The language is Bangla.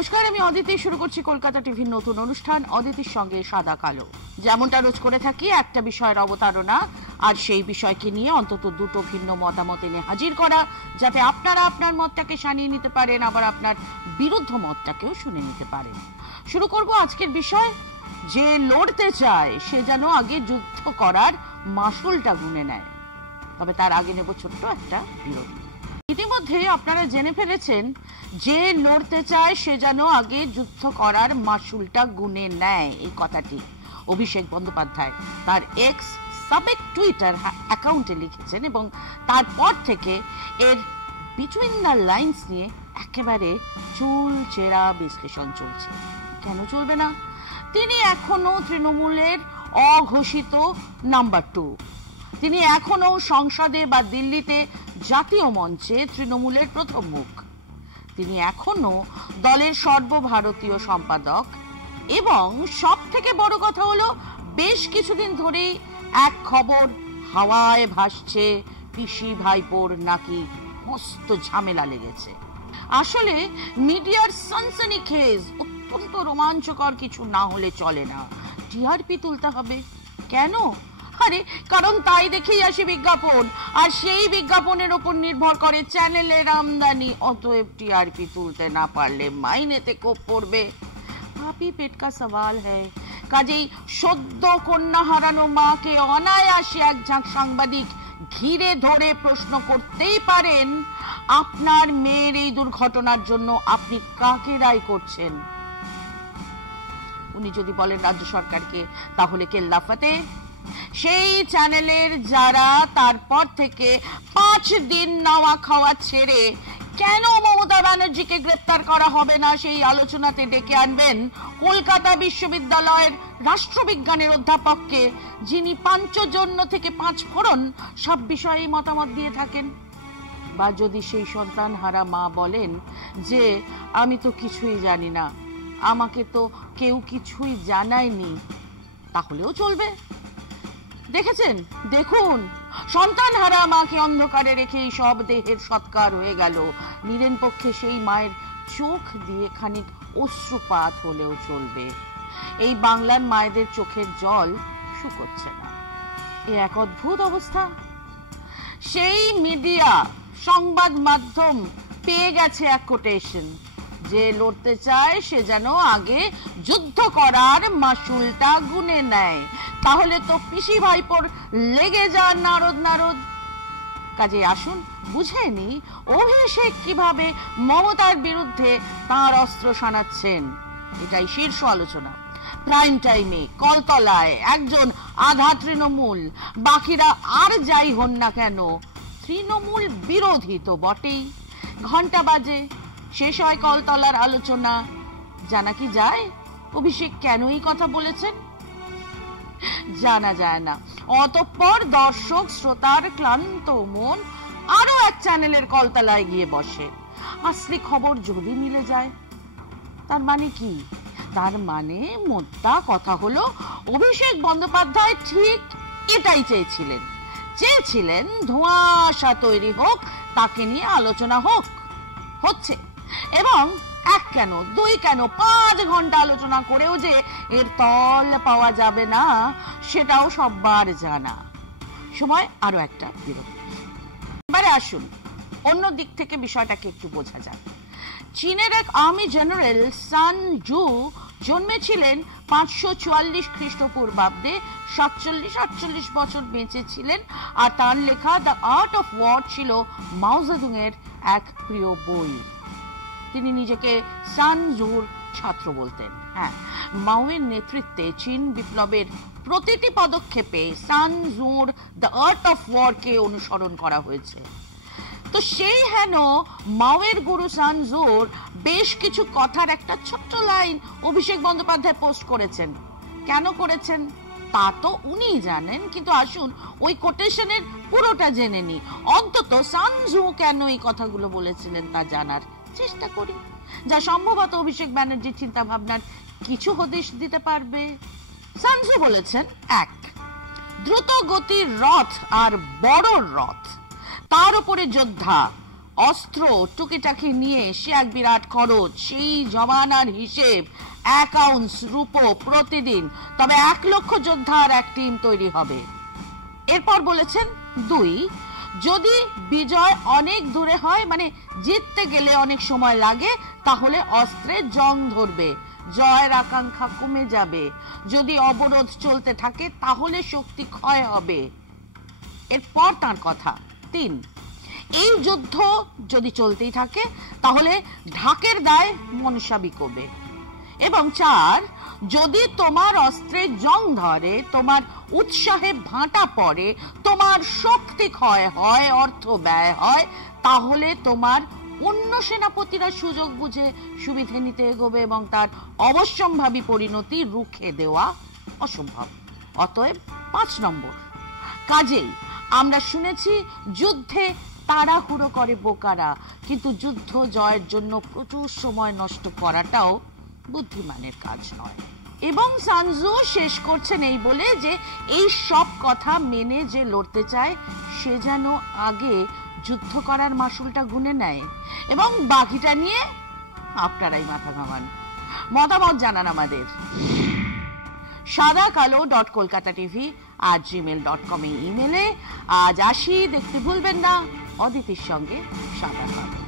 নমস্কার, আমি অদিতি। শুরু করছি কলকাতা টিভির নতুন অনুষ্ঠান অদিতির সঙ্গে সাদা কালো। যেমনটা রোজ করে থাকি, একটা বিষয়ের অবতারণা আর সেই বিষয়কে নিয়ে অন্তত দুটো ভিন্ন মতামত এনে হাজির করা, যাতে আপনারা আপনার মতটাকে সানিয়ে নিতে পারেন, আবার আপনার বিরুদ্ধ মতটাকেও শুনে নিতে পারেন। শুরু করব আজকের বিষয়, যে লড়তে চায় সে যেন আগে যুদ্ধ করার মাসুলটা গুনে নেয়। তবে তার আগে নেব ছোট্ট একটা বিরতি। ইতিমধ্যে আপনারা জেনে ফেলেছেন, যে লড়তে চায় সে যেন আগে যুদ্ধ করার মাসুলটা গুনে নেয়। এই কথাটি অভিষেক বন্দ্যোপাধ্যায় তার এক্স সাবেক টুইটার অ্যাকাউন্টে লিখেছেন এবং তারপর থেকে এর বিটুইন দ্য লাইন্স নিয়ে একেবারে চুলচেরা বিশ্লেষণ চলছে। কেন চলবে না? তিনি এখনো তৃণমূলের অঘোষিত নাম্বার 2। তিনি এখনো সংসদে বা দিল্লিতে জাতীয় মঞ্চে তৃণমূলের প্রথম মুখ। তিনি এখনো দলের সর্বভারতীয় সম্পাদক এবং সব থেকে বড় কথা হলো, বেশ কিছুদিন ধরেই এক খবর হাওয়ায় ভাসছে, পিসি ভাইপোর নাকি মস্ত ঝামেলা লেগেছে। আসলে মিডিয়ার সনসনিখেজ অত্যন্ত রোমাঞ্চকর কিছু না হলে চলে না, টিআরপি তুলতে হবে। কেন? আরে কারণ তাই দেখেই আসে বিজ্ঞাপন, আর সেই বিজ্ঞাপনের ওপর নির্ভর করে চ্যানেলের আমদানি। অতএব টিআরপি তুলতে না পারলে মাইনেতে কোপ পড়বে। পাপি পেট কা সওয়াল হ্যায়। কাজেই সদ্য কন্যা হারানো মাকে অনায়াসে এক ঝাঁক সাংবাদিক ঘিরে ধরে প্রশ্ন করতেই পারেন, আপনার মেয়ের এই দুর্ঘটনার জন্য আপনি কাকে দায়ী করছেন? উনি যদি বলেন রাজ্য সরকারকে, তাহলে কেল্লাফাতে সেই চ্যানেলের যারা তারপর থেকে 5 দিন নাওয়া খাওয়া ছেড়ে কেন মমতা ব্যানার্জিকে গ্রেপ্তার করা হবে না সেই আলোচনাতে ডেকে আনবেন কলকাতা বিশ্ববিদ্যালয়ের রাষ্ট্রবিজ্ঞানের অধ্যাপককে, যিনি পাঞ্চজন্য থেকে 5 ফোড়ন সব বিষয়ে মতামত দিয়ে থাকেন। বা যদি সেই সন্তান হারা মা বলেন যে আমি তো কিছুই জানি না, আমাকে তো কেউ কিছুই জানায়নি, তাহলেও চলবে। দেখেছেন, দেখুন, সন্তান হারা মাকে অন্ধকারে রেখেই সব দেহের সৎকার হয়ে গেল। নিরেন পক্ষে সেই মায়ের চোখ দিয়ে খানিক অশ্রুপাত হলেও চলবে। এই বাংলার মায়েদের চোখের জল শুকোচ্ছে না। এ এক অদ্ভুত অবস্থা। সেই মিডিয়া, সংবাদ মাধ্যম পেয়ে গেছে এক কোটেশন, যে লড়তে চায় সে যেন আগে যুদ্ধ করার মাসুলটা গুনে নেয়। তাহলে তো পিসি ভাইপোর লেগে যান নারদ নারদ। কাজে আসুন বুঝে নি অভিষেক কিভাবে মমতার বিরুদ্ধে তার অস্ত্র শানাচ্ছেন। এটাই শীর্ষ আলোচনা। প্রাইম টাইমে কলতলায় একজন আধা তৃণমূল, বাকিরা আর যাই হন না কেন তৃণমূল বিরোধী তো বটেই। ঘন্টা বাজে, শেষ হয় কলতলার আলোচনা। জানা কি যায় অভিষেক কেন এই কথা বলেছেন? জানা যায় না। অতঃপর দর্শক শ্রোতার ক্লান্ত মন আরো এক চ্যানেলের কলতলায় গিয়ে বসে। আসলে খবর যদি মিলে যায়, তার মানে কি? তার মানে মোদ্দা কথা হলো, অভিষেক বন্দ্যোপাধ্যায় ঠিক এটাই চেয়েছিলেন ধোঁয়াশা তৈরি হোক, তাকে নিয়ে আলোচনা হোক, হচ্ছে। এবং 1 কেন 2 কেন 5 ঘন্টা আলোচনা করেও যে এর তল পাওয়া যাবে না, সেটাও সবার জানা। সময় আরো একটা বিরতি। এবারে আসুন অন্য দিক থেকে বিষয়টাকে একটু বোঝা যাক। চীনের এক আর্মি জেনারেল সান জু জন্মেছিলেন 544 খ্রিস্টপূর্বাব্দে, 47-48 বছর বেঁচে ছিলেন। আর তার লেখা দ্য আর্ট অফ ওয়ার ছিল মাও জেদুং এর এক প্রিয় বই। তিনি নিজেকে সান জুর ছাত্র বলতেন। হ্যাঁ, মাওয়ের নেতৃত্বে চীন বিপ্লবের প্রতিটি পদক্ষেপে সান জুর দ্য আর্ট অফ ওয়ারকে অনুসরণ করা হয়েছে। তো সেই হেন মাওয়ের গুরু সান জুর বেশ কিছু কথার একটা ছোট্ট লাইন অভিষেক বন্দ্যোপাধ্যায় পোস্ট করেছেন। কেন করেছেন তা তো উনিই জানেন, কিন্তু আসুন ওই কোটেশনের পুরোটা জেনে নি। অন্তত সান জু কেন এই কথাগুলো বলেছিলেন তা জানার চেষ্টা করি, যা সম্ভবত অভিষেক ব্যানার্জির চিন্তা ভাবনার কিছু হদিশ দিতে পারবে। সান জু বলেছেন, 1, দ্রুত গতির রথ আর বড় রথ, তার উপরে যোদ্ধা, অস্ত্র টুকিটাকি নিয়ে সে এক বিরাট খরচ, সেই জমানার হিসেব 1 আউন্স রূপো প্রতিদিন, তবে 1 লক্ষ যোদ্ধার এক টিম তৈরি হবে। এরপর বলেছেন 2, যদি বিজয় অনেক দূরে হয়, মানে জিততে গেলে অনেক সময় লাগে, তাহলে অস্ত্রে জং ধরবে, জয়ের আকাঙ্ক্ষা কমে যাবে। যদি অবরোধ চলতে থাকে তাহলে শক্তি ক্ষয় হবে। এরপর তার কথা 3, এই যুদ্ধ যদি চলতেই থাকে তাহলে ঢাকের দায় মনসা বিকোবে। এবং 4, যদি তোমার অস্ত্রে জং ধরে, তোমার উৎসাহে ভাঁটা পড়ে, তোমার শক্তি ক্ষয় হয়, অর্থ ব্যয় হয়, তাহলে তোমার অন্য সেনাপতিরা সুযোগ বুঝে সুবিধে নিতে এগোবে এবং তার অবশ্যম্ভাবী পরিণতি রুখে দেওয়া অসম্ভব। অতএব 5 নম্বর, কাজেই আমরা শুনেছি যুদ্ধে তাড়াহুড়ো করে বোকারা, কিন্তু যুদ্ধ জয়ের জন্য প্রচুর সময় নষ্ট করাটাও বুদ্ধিমানের কাজ নয়। এবং সানজু শেষ করছেন এই বলে যে এই সব কথা মেনে যে লড়তে চায় সে যেন আগে যুদ্ধ করার মাসুলটা গুনে নেয়, এবং বাকিটা নিয়ে আপনারাই মাথা ঘামান। মতামত জানান আমাদের sadakalo.kolkatatv@gmail.com ইমেলে। আজ আসি, দেখতে ভুলবেন না অদিতির সঙ্গে সাদা কালো।